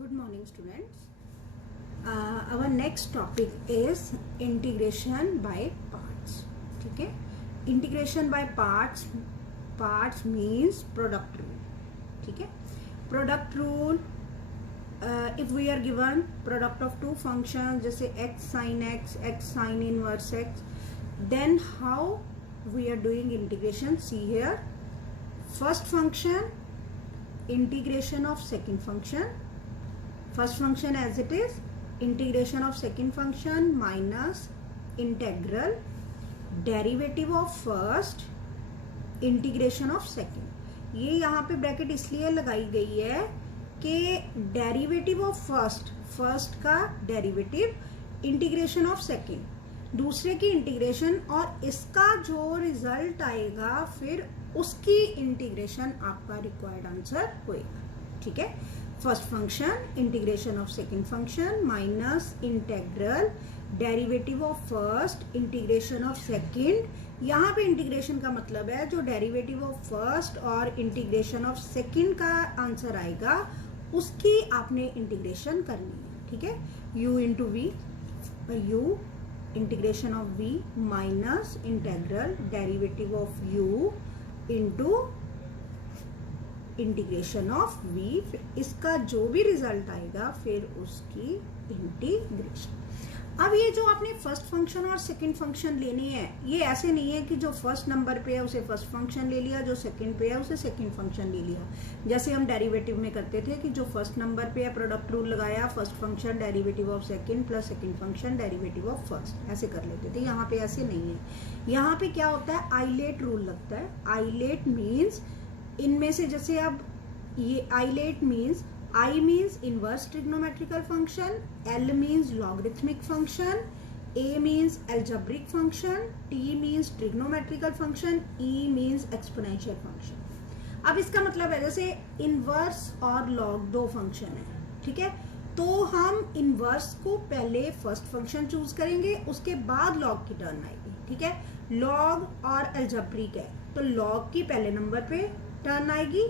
Good morning, students. Our next topic is integration by parts. ठीक है, integration by parts means product rule. ठीक है, product rule. If we are given product of two functions जैसे x sin x, x sin inverse x, then how we are doing integration? See here, first function integration of second function, first function as it is, integration of second function minus integral derivative of first integration of second. ये यहाँ पे bracket इसलिए लगाई गई है कि derivative of first का derivative integration of second, दूसरे की इंटीग्रेशन, और इसका जो रिजल्ट आएगा फिर उसकी इंटीग्रेशन आपका रिक्वायर्ड आंसर होएगा. ठीक है, first function integration of second function minus integral derivative of first integration of second. यहाँ पे इंटीग्रेशन का मतलब है जो डेरिवेटिव ऑफ फर्स्ट और इंटीग्रेशन ऑफ सेकेंड का आंसर आएगा उसकी आपने इंटीग्रेशन करनी है. ठीक है, u into v, u integration of v minus integral derivative of u into integration of v, इसका जो भी रिजल्ट आएगा फिर उसकी इंटीग्रेशन. अब ये जो आपने फर्स्ट फंक्शन और सेकंड फंक्शन लेनी है, ये ऐसे नहीं है कि जो फर्स्ट नंबर पे है उसे फर्स्ट फंक्शन ले लिया, जो सेकंड पे है उसे सेकंड फंक्शन ले लिया. जैसे हम डेरिवेटिव में करते थे कि जो फर्स्ट नंबर पे है प्रोडक्ट रूल लगाया, first function derivative of second plus second function derivative of first, ऐसे कर लेते थे. यहाँ पे ऐसे नहीं है. यहाँ पे क्या होता है, आइलेट रूल लगता है. आइलेट मीन्स इनमें से, जैसे अब ये आइलेट means I means inverse trigonometrical function, L means logarithmic function, A means algebraic function, T means trigonometrical function, E means exponential function. अब इसका मतलब है जैसे इनवर्स और लॉग दो फंक्शन है. ठीक है, तो हम इनवर्स को पहले फर्स्ट फंक्शन चूज करेंगे, उसके बाद लॉग की टर्न आएगी. ठीक है, लॉग और अलजेब्रिक है तो लॉग की पहले नंबर पे टर्न आएगी,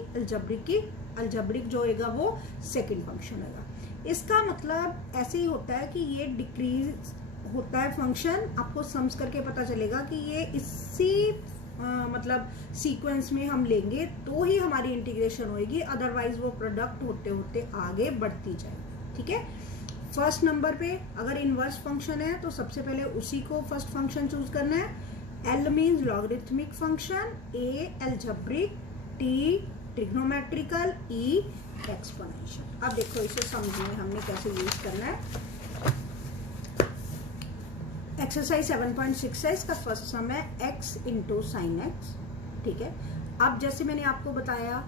अलजेब्रिक जो होगा वो सेकंड फंक्शन होगा. इसका मतलब ऐसे ही होता है कि ये डिक्रीज होता है फंक्शन. आपको सम्स करके पता चलेगा कि ये इसी मतलब सीक्वेंस में हम लेंगे तो ही हमारी इंटीग्रेशन होगी, अदरवाइज वो प्रोडक्ट होते होते आगे बढ़ती जाएगी. ठीक है, फर्स्ट नंबर पे अगर इनवर्स फंक्शन है तो सबसे पहले उसी को फर्स्ट फंक्शन चूज करना है. एल मीन्स लॉगरिथमिक फंक्शन, ए अलजेब्रिक, टी ट्रिग्नोमेट्रिकल, ई एक्सपोनेंशियल. अब देखो इसे समझिए हमने कैसे यूज करना है. एक्सरसाइज 7.6 है, इसका फर्स्ट सम है x इंटू साइन एक्स. ठीक है, अब जैसे मैंने आपको बताया,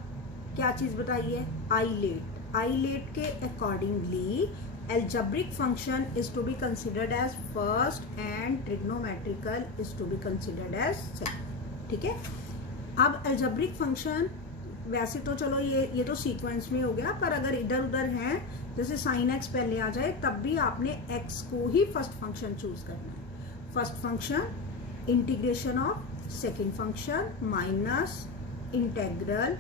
क्या चीज बताई है, आइलेट के accordingly algebraic function is to be considered as first and trigonometrical is to be considered as second. ठीक है, अब algebraic function वैसे तो चलो ये तो सीक्वेंस में हो गया, पर अगर इधर उधर है जैसे साइन एक्स पहले आ जाए तब भी आपने एक्स को ही फर्स्ट फंक्शन चूज करना है. First function integration of second function minus integral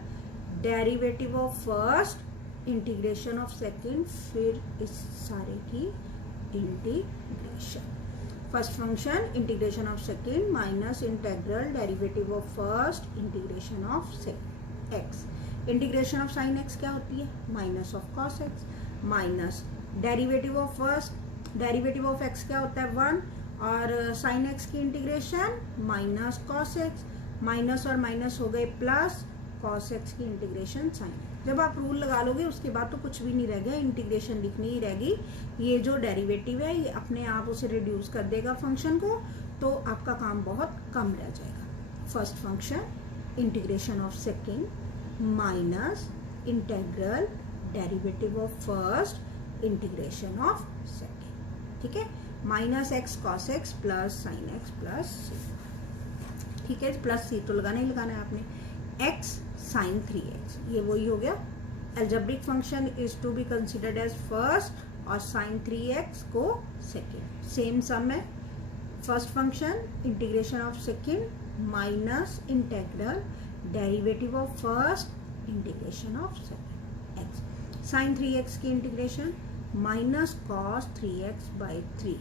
derivative of first integration of second, फिर इस सारे की integration. First function integration of second minus integral derivative of first integration of second x. Integration of sine x क्या होती है, minus of cos x, minus derivative of first, derivative of x क्या होता है 1, और साइन एक्स की integration minus cos x, minus और minus हो गए प्लस, कॉस एक्स की इंटीग्रेशन साइन. जब आप रूल लगा लोगे उसके बाद तो कुछ भी नहीं रह गया, इंटीग्रेशन लिखनी ही रहेगी. ये जो डेरिवेटिव है ये अपने आप उसे रिड्यूस कर देगा फंक्शन को, तो आपका काम बहुत कम रह जाएगा. First function integration of second minus integral derivative of first integration of second. ठीक है, minus x cos x plus sine x plus c. ठीक है, प्लस सी तो लगाना ही लगाना है आपने. एक्स साइन 3x, ये वही हो गया. Algebraic function is to be considered as first और साइन 3x को सेकेंड. सेम सम है. First function integration of second minus integral derivative of first integration of second x. Sine 3x की integration minus cos 3x by 3,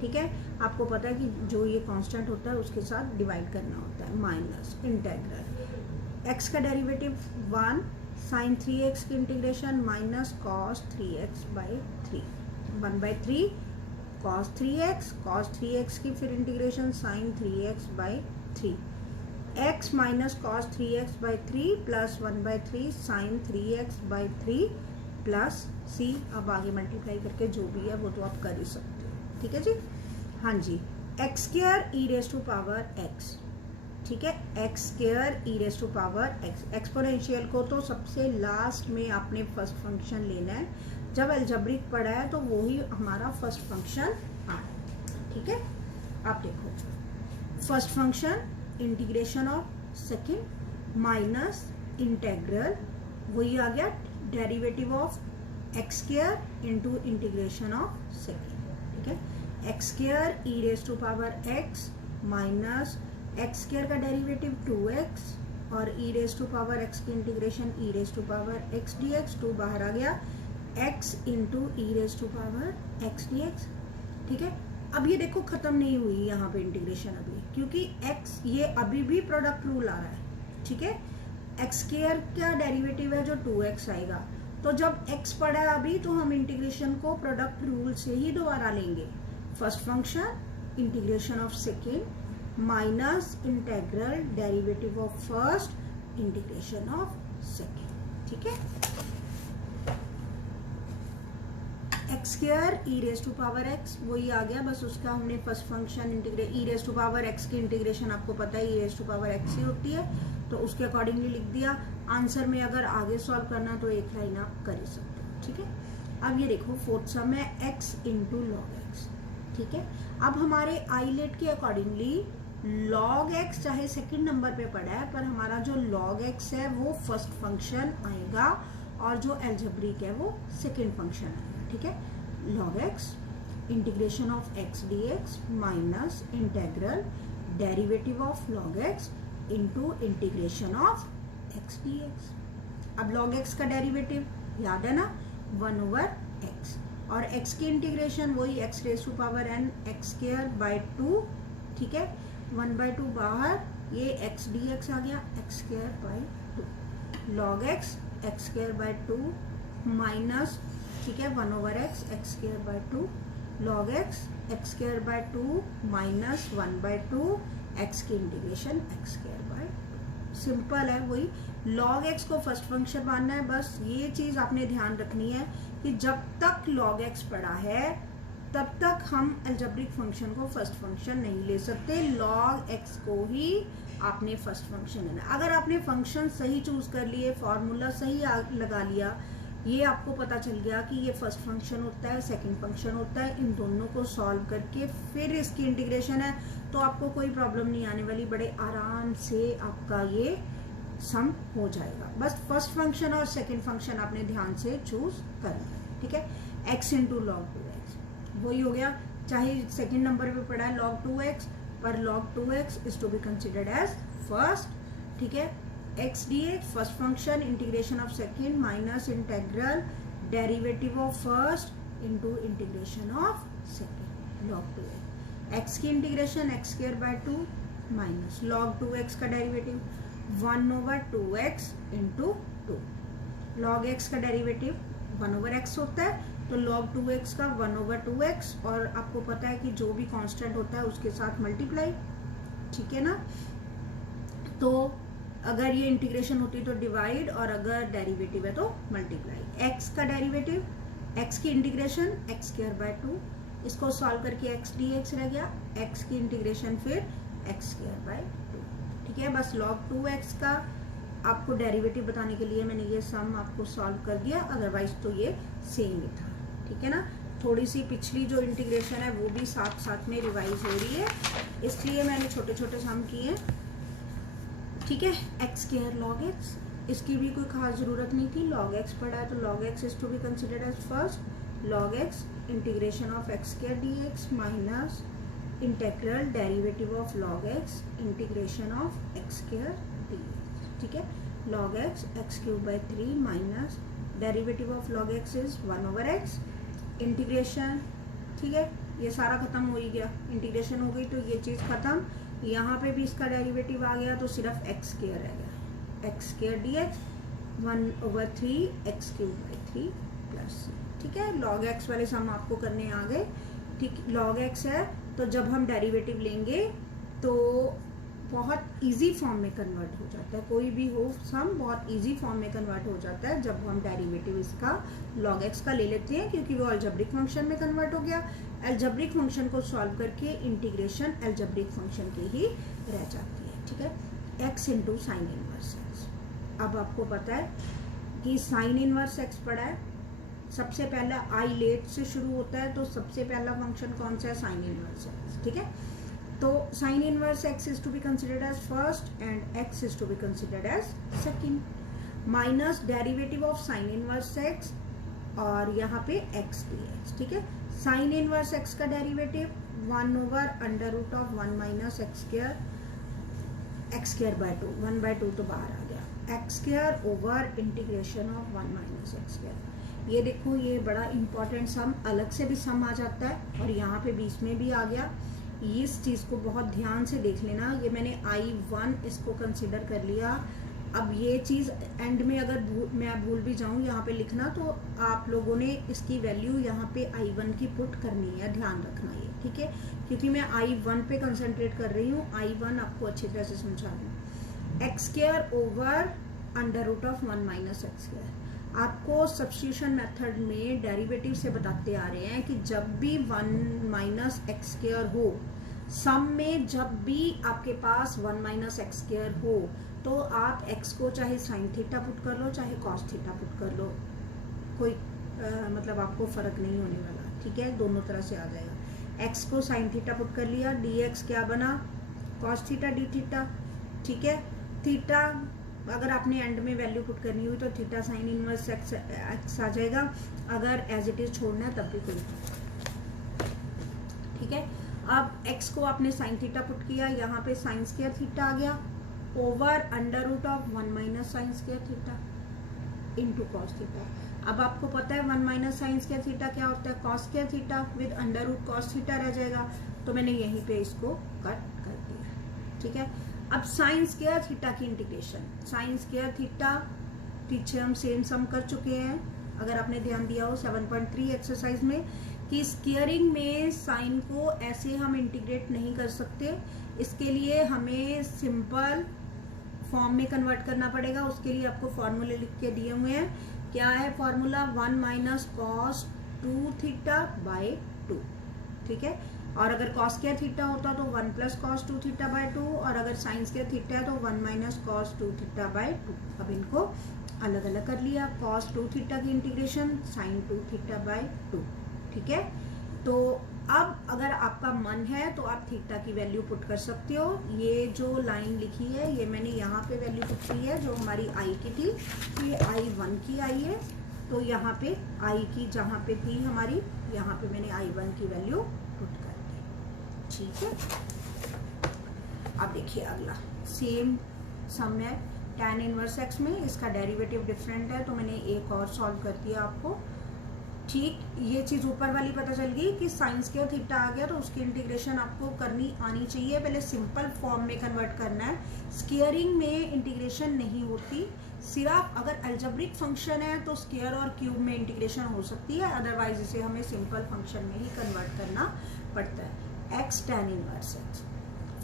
ठीक है। आपको पता है कि जो ये कांस्टेंट होता है उसके साथ डिवाइड करना होता है, माइनस इंटेग्रल x का डेरिवेटिव 1 साइन 3x की integration minus cos 3x by 3, 1/3 cos 3x की फिर integration sine 3x by 3, x minus cos 3x by 3 plus 1/3 sine 3x by 3 plus c। अब आगे मल्टीप्लाई करके जो भी है वो तो आप कर ही सकते हो, ठीक है जी। हाँ जी, x square e raise to power x, ठीक है, x square e raise to power x। Exponential को तो सबसे लास्ट में आपने फर्स्ट फंक्शन लेना है, जब अलजेब्रिक पढ़ा है तो वो ही हमारा फर्स्ट फंक्शन आ है, ठीक है। आप देखो first function integration of second minus integral, वही आ गया derivative of x square into integration of second, ठीक है। X square e raise to power x minus x square का डेरिवेटिव 2x और e raise to power x की integration e raise to power x d x, 2 बाहर आ गया, x into e raise to power x d x, ठीक है। अब ये देखो खत्म नहीं हुई यहाँ पे इंटीग्रेशन अभी, क्योंकि x ये अभी भी प्रोडक्ट रूल आ रहा है, ठीक है। एक्स स्क्वायर का डेरिवेटिव है जो 2x आएगा, तो जब x पड़ा है अभी तो हम इंटीग्रेशन को प्रोडक्ट रूल से ही दोबारा लेंगे। First function integration of second minus integral derivative of first integration of second, ठीक है। X square e raise to power x वही आ गया, बस उसका हमने first function integrate, e raise to power x की इंटीग्रेशन आपको पता है e raise to power x ही होती है, तो उसके अकॉर्डिंगली लिख दिया। आंसर में अगर आगे सॉल्व करना तो एक लाइन आप कर ही सकते हो, ठीक है। अब ये देखो फोर्थ सम है एक्स इंटू लॉग एक्स, ठीक है। अब हमारे आईलेट के अकॉर्डिंगली लॉग एक्स चाहे सेकंड नंबर पे पड़ा है, पर हमारा जो लॉग एक्स है वो फर्स्ट फंक्शन आएगा और जो एल्जेब्रिक है वो सेकंड फंक्शन आएगा, ठीक है। Log x integration of x d x minus integral derivative of log x into integration of x d x. अब लॉग एक्स का डेरिवेटिव याद है ना, 1/x, और x की इंटीग्रेशन वही x raise to power n x square by 2, ठीक है। 1/2 बाहर, ये x डी एक्स आ गया x square by 2, log x x square by 2 minus, ठीक है, 1/x x square by 2, log x x square by 2 minus 1/2 x की integration x square by 2। Simple है, वही लॉग एक्स को फर्स्ट फंक्शन मानना है। बस ये चीज आपने ध्यान रखनी है कि जब तक लॉग एक्स पड़ा है तब तक हम अलजेब्रिक फंक्शन को फर्स्ट फंक्शन नहीं ले सकते, लॉग एक्स को ही आपने फर्स्ट फंक्शन लेना। अगर आपने फंक्शन सही चूज कर लिए, फॉर्मूला सही लगा लिया, ये आपको पता चल गया कि ये फर्स्ट फंक्शन होता है सेकंड फंक्शन होता है, इन दोनों को सॉल्व करके फिर इसकी इंटीग्रेशन है, तो आपको कोई प्रॉब्लम नहीं आने वाली, बड़े आराम से आपका ये सम हो जाएगा। बस फर्स्ट फंक्शन और सेकंड फंक्शन आपने ध्यान से चूज करना है, ठीक है। x इंटू लॉग 2x वही हो गया, चाहे सेकंड नंबर पे पड़ा है log 2x, पर log 2x is to be considered as first, ठीक है। x dx first function integration of second minus integral derivative of first into integration of second log 2x। x की integration x square by 2 minus log 2x का derivative 1/2x into 2, log x का derivative 1/x होता है, तो log 2x का 1/2x, और आपको पता है कि जो भी कांस्टेंट होता है उसके साथ मल्टीप्लाई, ठीक है ना। तो अगर ये इंटीग्रेशन होती तो डिवाइड, और अगर डेरिवेटिव है तो मल्टीप्लाई। x का डेरिवेटिव x की इंटीग्रेशन एक्स स्क्वायर बाय 2, इसको सॉल्व करके x dx रह गया, x की इंटीग्रेशन फिर एक्स स्क्वायर बाय 2, ठीक है। बस log 2x का आपको डेरिवेटिव बताने के लिए मैंने ये सम आपको सॉल्व कर दिया, अदरवाइज तो ये सेम ही था, ठीक है ना। थोड़ी सी पिछली जो इंटीग्रेशन है वो भी साथ साथ में रिवाइज हो रही है, इसलिए मैंने छोटे छोटे सम किए, ठीक है। एक्स स्क्वायर log x, इसकी भी कोई खास जरूरत नहीं थी, log x पड़ा है तो log x is to be considered as first, log x integration of x square dx minus integral derivative of log x integration of x square dx, ठीक है। log x x cube by 3 minus derivative of log x is 1/x, integration, ठीक है, ये सारा खत्म हो ही गया, integration हो गई तो ये चीज़ खत्म, यहाँ पे भी इसका डेरिवेटिव आ गया तो सिर्फ एक्स स्क्वायर रह गया, x square D x 1/3 x cube by 3 plus, ठीक है। लॉग एक्स वाले सम आपको करने आ गए, ठीक, लॉग एक्स है तो जब हम डेरिवेटिव लेंगे तो बहुत इजी फॉर्म में कन्वर्ट हो जाता है, कोई भी हो सम बहुत इजी फॉर्म में कन्वर्ट हो जाता है जब हम डेरिवेटिव इसका लॉग एक्स का ले लेते हैं, क्योंकि वो अलजेब्रिक फंक्शन में कन्वर्ट हो गया। अलजेब्रिक फंक्शन को सॉल्व करके इंटीग्रेशन अलजेब्रिक फंक्शन की ही रह जाती है, ठीक है। X into sine inverse x. अब आपको पता है कि साइन इनवर्स एक्स पढ़ा है, सबसे पहला आई लेट से शुरू होता है, तो सबसे पहला फंक्शन कौन सा है, साइन इनवर्स एक्स, ठीक है। तो sine inverse x is to be considered as first and x is to be considered as second, minus derivative of sine inverse x और यहाँ पे एक्स डी एक्स, ठीक है। साइन इनवर्स एक्स का derivative 1/√1 minus x square by 2, 1/2 तो बाहर आ गया, x square over integration of 1 minus x square. ये देखो ये बड़ा इंपॉर्टेंट सम, अलग से भी सम आ जाता है और यहाँ पे बीच में भी आ गया, इस चीज़ को बहुत ध्यान से देख लेना। ये मैंने I1 इसको कंसिडर कर लिया, अब ये चीज़ एंड में अगर मैं भूल भी जाऊँ यहाँ पे लिखना, तो आप लोगों ने इसकी वैल्यू यहाँ पे I1 की पुट करनी है, ध्यान रखना ये, ठीक है, क्योंकि मैं I1 पे कंसंट्रेट कर रही हूँ, I1 आपको अच्छी तरह से समझा दूँ। X square over √1 minus x square, आपको सब्स्टिट्यूशन मेथड में डेरिवेटिव से बताते आ रहे हैं कि जब भी 1 माइनस एक्स स्क्वायर हो, सम में जब भी आपके पास 1 माइनस एक्स स्क्वायर हो, तो आप x को चाहे साइन थीटा पुट कर लो चाहे कॉस थीटा पुट कर लो, कोई मतलब आपको फर्क नहीं होने वाला, ठीक है, दोनों तरह से आ जाएगा। x को साइन थीटा पुट कर लिया, dx क्या बना, कॉस थीटा डी थीटा, ठीक है। थीटा अगर आपने एंड में वैल्यू पुट करनी हुई तो थीटा साइन इनवर्स एक्स आ जाएगा, अगर एज इट इज छोड़ना है तब भी कोई, ठीक है। अब x को आपने साइन थीटा पुट किया, यहाँ पे साइन स्क्वायर थीटा आ गया over √1 minus sine square theta into cos theta. अब आपको पता है 1 माइनस साइन स्क्वायर थीटा क्या होता है, cos square theta with √ cos theta रह जाएगा, तो मैंने यहीं पे इसको कट कर दिया, ठीक है। अब साइन स्क्वायर थीटा की इंटीग्रेशन, साइन स्क्वायर थीटा पीछे हम सेम सम कर चुके हैं, अगर आपने ध्यान दिया हो 7.3 एक्सरसाइज में, कि स्क्वायरिंग में साइन को ऐसे हम इंटीग्रेट नहीं कर सकते, इसके लिए हमें सिंपल फॉर्म में कन्वर्ट करना पड़ेगा। उसके लिए आपको फॉर्मूले लिख के दिए हुए हैं, क्या है formula, 1 minus cos 2 theta by 2, ठीक है। और अगर कॉस स्क्वायर थीटा होता तो 1 प्लस कॉस 2 थीटा बाय 2, और अगर साइन स्क्वायर थीटा है तो 1 माइनस कॉस 2 थीटा बाय 2। अब इनको अलग अलग कर लिया, कॉस 2 थीटा की इंटीग्रेशन साइन 2 थीटा बाय 2, ठीक है। तो अब अगर आपका मन है तो आप थीटा की वैल्यू पुट कर सकते हो। ये जो लाइन लिखी है ये मैंने यहाँ पे वैल्यू पुट की है, जो हमारी आई की थी, ये I1 की आई है, तो यहाँ पे आई की जहाँ पे थी हमारी, यहाँ पे मैंने I1 की वैल्यू पुट कर दी, ठीक है। अब देखिए अगला सेम सम है tan इनवर्स एक्स में, इसका डेरिवेटिव डिफरेंट है तो मैंने एक और सॉल्व कर दिया आपको, ठीक। ये चीज़ ऊपर वाली पता चल गई कि साइन स्क्वायर थीटा आ गया तो उसकी इंटीग्रेशन आपको करनी आनी चाहिए, पहले सिंपल फॉर्म में कन्वर्ट करना है, स्क्वायरिंग में इंटीग्रेशन नहीं होती, सिर्फ अगर अलजेब्रिक फंक्शन है तो स्क्वायर और क्यूब में इंटीग्रेशन हो सकती है, अदरवाइज इसे हमें सिंपल फंक्शन में ही कन्वर्ट करना पड़ता है। X tan inverse x,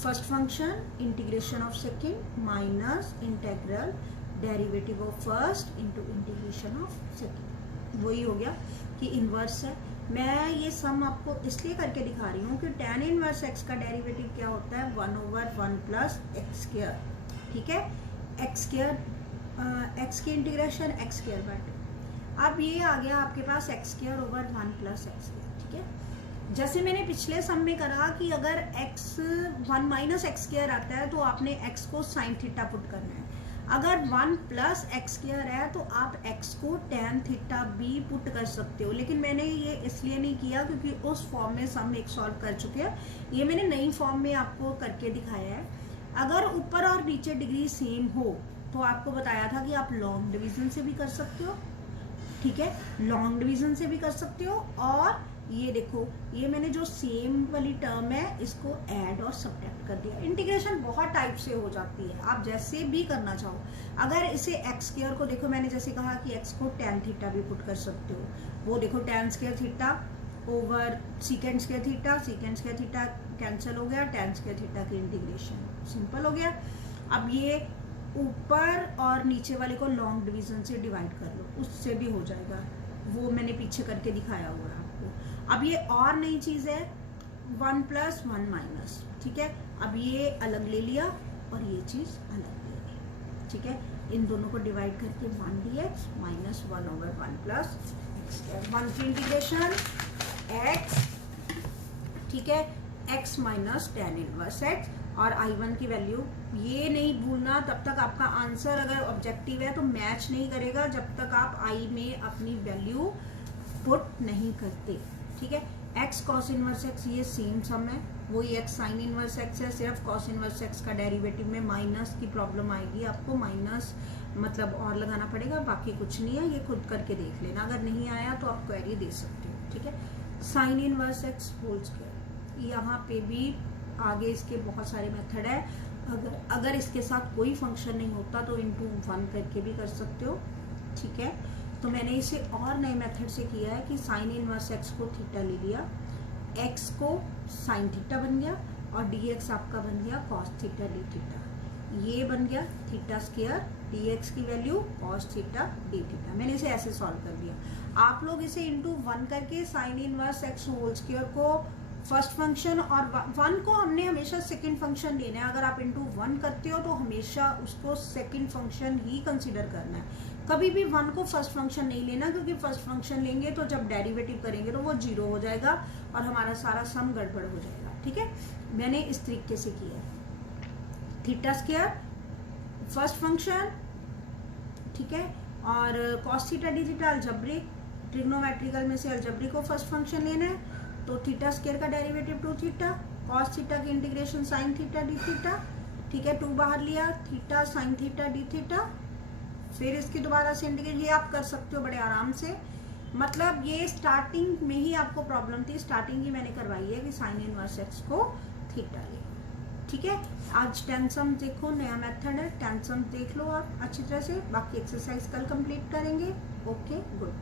first function integration of second minus integral derivative of first into integration of second, वही हो गया कि इनवर्स है। मैं ये सम आपको इसलिए करके दिखा रही हूँ कि tan इनवर्स एक्स का डेरिवेटिव क्या होता है, 1/1 प्लस एक्स स्क्वायर, ठीक है। एक्स स्क्वायर एक्स की इंटीग्रेशन एक्स स्क्वायर बाय 2। अब ये आ गया आपके पास x square over 1 plus x square, ठीक है। जैसे मैंने पिछले सम में करा कि अगर x 1 माइनस एक्स स्क्वायर आता है तो आपने x को साइन थीटा पुट करना है, अगर 1 प्लस एक्स स्क्वायर है तो आप x को tan थीटा भी पुट कर सकते हो, लेकिन मैंने ये इसलिए नहीं किया क्योंकि उस फॉर्म में सम एक सॉल्व कर चुके हैं, ये मैंने नई फॉर्म में आपको करके दिखाया है। अगर ऊपर और नीचे डिग्री सेम हो तो आपको बताया था कि आप लॉन्ग डिवीजन से भी कर सकते हो, ठीक है, लॉन्ग डिवीजन से भी कर सकते हो, और ये देखो ये मैंने जो सेम वाली टर्म है इसको ऐड और सब्ट्रैक्ट कर दिया। इंटीग्रेशन बहुत टाइप से हो जाती है, आप जैसे भी करना चाहो। अगर इसे एक्स स्क्वायर को देखो, मैंने जैसे कहा कि एक्स को tan थीटा भी पुट कर सकते हो, वो देखो tan square theta over secant square theta cancel हो गया, tan स्क्वायर थीटा की इंटीग्रेशन सिंपल हो गया। अब ये ऊपर और नीचे वाले को लॉन्ग डिवीजन से डिवाइड कर लो, उससे भी हो जाएगा, वो मैंने पीछे करके दिखाया हुआ है आपको। अब ये और नई चीज है 1 + 1 माइनस, ठीक है, अब ये अलग ले लिया और ये चीज अलग ले ली, ठीक है, इन दोनों को डिवाइड करके 1 dx माइनस 1/1 प्लस x, 1 की इंटीग्रेशन x, ठीक है, x minus tan inverse x, और I1 की वैल्यू ये नहीं भूलना, तब तक आपका आंसर अगर ऑब्जेक्टिव है तो मैच नहीं करेगा जब तक आप I में अपनी वैल्यू पुट नहीं करते, ठीक है। x cos इनवर्स x ये सेम सम है, वही x sin इनवर्स x है, सिर्फ cos इनवर्स x का डेरिवेटिव में माइनस की प्रॉब्लम आएगी, आपको माइनस मतलब और लगाना पड़ेगा, बाकी कुछ नहीं है, ये खुद करके देख लेना, अगर नहीं आया तो आप क्वेरी दे सकते हो, ठीक है। sin inverse x whole square, यहाँ पे भी आगे इसके बहुत सारे मेथड है, अगर इसके साथ कोई फंक्शन नहीं होता तो इनटू 1 करके भी कर सकते हो, ठीक है। तो मैंने इसे और नए मेथड से किया है कि साइन इनवर्स x को थीटा ले लिया, x को साइन थीटा बन गया, और dx आपका बन गया cos थीटा d थीटा, ये बन गया थीटा स्क्वायर, dx की value cos theta d theta, मैंने इसे ऐसे सॉल्व कर दिया। आप लोग इसे इनटू 1 करके sine inverse x whole square को फर्स्ट फंक्शन, और 1 को हमने हमेशा सेकंड फंक्शन लेना है, अगर आप इनटू 1 करते हो तो हमेशा उसको सेकंड फंक्शन ही कंसीडर करना है, कभी भी 1 को फर्स्ट फंक्शन नहीं लेना, क्योंकि फर्स्ट फंक्शन लेंगे तो जब डेरिवेटिव करेंगे तो वो 0 हो जाएगा और हमारा सारा सम गड़बड़ हो जाएगा, ठीक है। मैंने इस तरीके से किया है, थीटा स्क्वायर फर्स्ट फंक्शन, ठीक है, और cos theta D theta algebraic, trigonometrical में से अलजेब्रिक को फर्स्ट फंक्शन लेना है, तो थीटा स्क्वायर का डेरिवेटिव 2 थीटा, cos थीटा की integration sin theta D theta, ठीक है, 2 बाहर लिया, theta sin theta D theta, फिर इसकी दोबारा से इंटीग्रेशन, ये आप कर सकते हो बड़े आराम से, मतलब ये स्टार्टिंग में ही आपको प्रॉब्लम थी, स्टार्टिंग ही मैंने करवाई है कि साइन इनवर्स x को थीटा ले, ठीक है। आज tan सम देखो, नया मेथड है, tan सम देख लो आप अच्छी तरह से, बाकी एक्सरसाइज कल कंप्लीट करेंगे। Okay good.